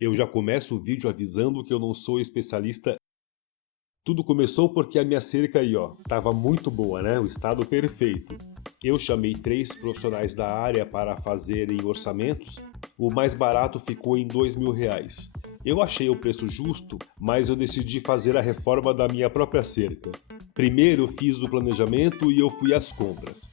Eu já começo o vídeo avisando que eu não sou especialista. Tudo começou porque a minha cerca aí, ó, tava muito boa, né? O estado perfeito. Eu chamei 3 profissionais da área para fazerem orçamentos. O mais barato ficou em R$ 2.000. Eu achei o preço justo, mas eu decidi fazer a reforma da minha própria cerca. Primeiro fiz o planejamento e eu fui às compras.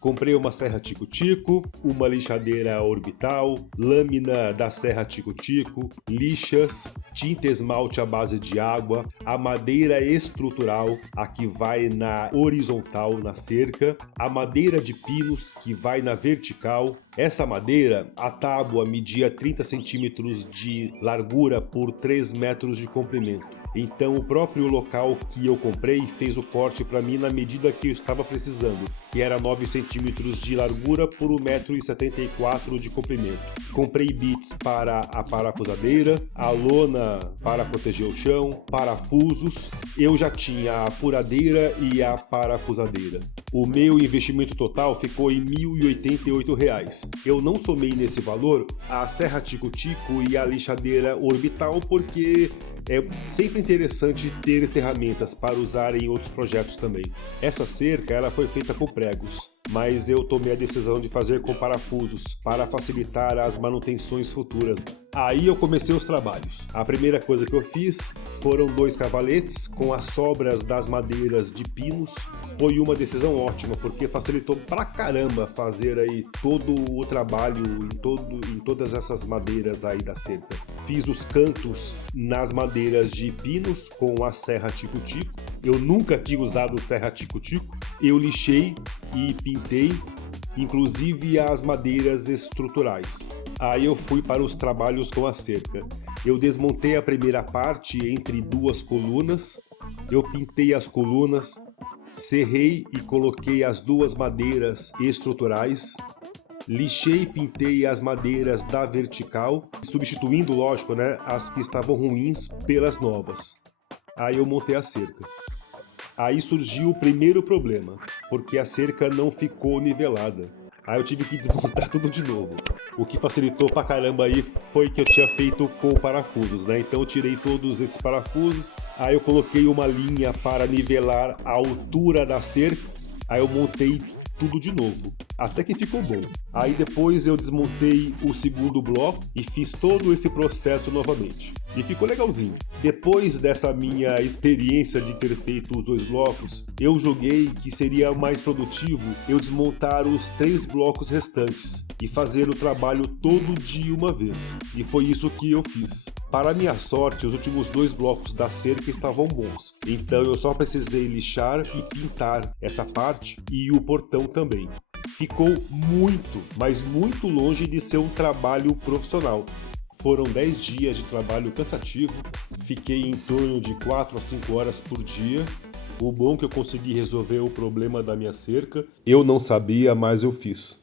Comprei uma serra Tico-Tico, uma lixadeira orbital, lâmina da serra Tico-Tico, lixas, tinta esmalte à base de água, a madeira estrutural, a que vai na horizontal na cerca, a madeira de pinos que vai na vertical. Essa madeira, a tábua media 30 centímetros de largura por 3 metros de comprimento. Então o próprio local que eu comprei fez o corte para mim na medida que eu estava precisando, que era 9 centímetros de largura por 1,74 m de comprimento. Comprei bits para a parafusadeira, a lona para proteger o chão, parafusos. Eu já tinha a furadeira e a parafusadeira. O meu investimento total ficou em R$ 1.088. Eu não somei nesse valor a serra Tico-Tico e a lixadeira orbital porque é sempre interessante ter ferramentas para usar em outros projetos também. Essa cerca ela foi feita com pregos, mas eu tomei a decisão de fazer com parafusos para facilitar as manutenções futuras. Aí eu comecei os trabalhos. A primeira coisa que eu fiz foram 2 cavaletes com as sobras das madeiras de pinos. Foi uma decisão ótima, porque facilitou pra caramba fazer aí todo o trabalho em todas essas madeiras aí da cerca. Fiz os cantos nas madeiras de pinos com a serra Tico-Tico. Eu nunca tinha usado serra Tico-Tico. Eu lixei e pintei, inclusive as madeiras estruturais. Aí eu fui para os trabalhos com a cerca. Eu desmontei a primeira parte entre 2 colunas. Eu pintei as colunas, serrei e coloquei as 2 madeiras estruturais. Lixei e pintei as madeiras da vertical, substituindo, lógico, né, as que estavam ruins pelas novas. Aí eu montei a cerca. Aí surgiu o primeiro problema, porque a cerca não ficou nivelada. Aí eu tive que desmontar tudo de novo. O que facilitou pra caramba aí foi que eu tinha feito com parafusos, né? Então eu tirei todos esses parafusos, aí eu coloquei uma linha para nivelar a altura da cerca, aí eu montei tudo de novo, até que ficou bom. Aí depois eu desmontei o segundo bloco e fiz todo esse processo novamente. E ficou legalzinho. Depois dessa minha experiência de ter feito os 2 blocos, eu joguei que seria mais produtivo eu desmontar os 3 blocos restantes e fazer o trabalho todo de uma vez. E foi isso que eu fiz. Para minha sorte, os últimos 2 blocos da cerca estavam bons, então eu só precisei lixar e pintar essa parte e o portão também. Ficou muito, mas muito longe de ser um trabalho profissional. Foram 10 dias de trabalho cansativo, fiquei em torno de 4 a 5 horas por dia. O bom é que eu consegui resolver o problema da minha cerca. Eu não sabia, mas eu fiz.